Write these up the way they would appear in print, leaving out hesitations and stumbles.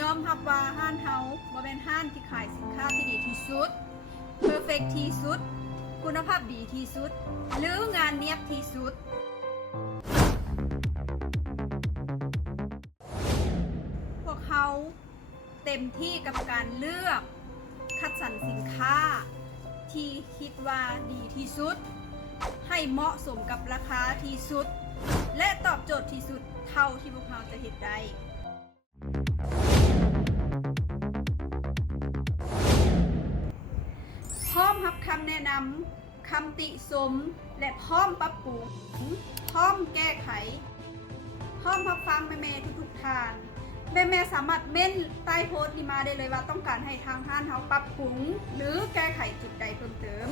ยอมรับว่าห้านเฮาบ่เป็นห้านที่ขายสินค้าที่ดีที่สุดเพอร์เฟกที่สุดคุณภาพดีที่สุดหรืองานเนียบที่สุดพวกเขาเต็มที่กับการเลือกคัดสรรสินค้าที่คิดว่าดีที่สุดให้เหมาะสมกับราคาที่สุดและตอบโจทย์ที่สุดเท่าที่พวกเราจะเห็นได้พร้อมรับคำแนะนำคำติชมและพร้อมปรับปรุงพร้อมแก้ไขพร้อมรับฟังแม่ๆทุกๆทางแม่ๆสามารถเม้นใต้โพสต์นี้มาได้เลยว่าต้องการให้ทางห้านเฮาปรับปรุงหรือแก้ไขจุดใดเพิ่มเติม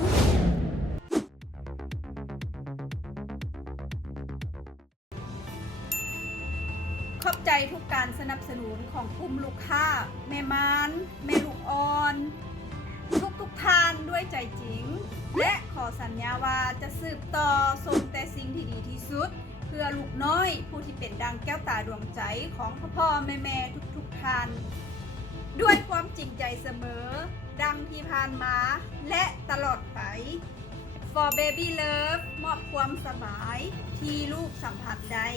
ขอบใจทุกการสนับสนุนของกลุ่มลูกค้าแม่ม้านแม่ลูกอ่อนทุกท่านด้วยใจจริงและขอสัญญาว่าจะสืบต่อส่งแต่สิ่งที่ดีที่สุดเพื่อลูกน้อยผู้ที่เป็นดังแก้วตาดวงใจของพ่อแม่ทุกท่านด้วยความจริงใจเสมอดังที่ผ่านมาและตลอดไป For Baby Love มอบความสบายที่ลูกสัมผัสได้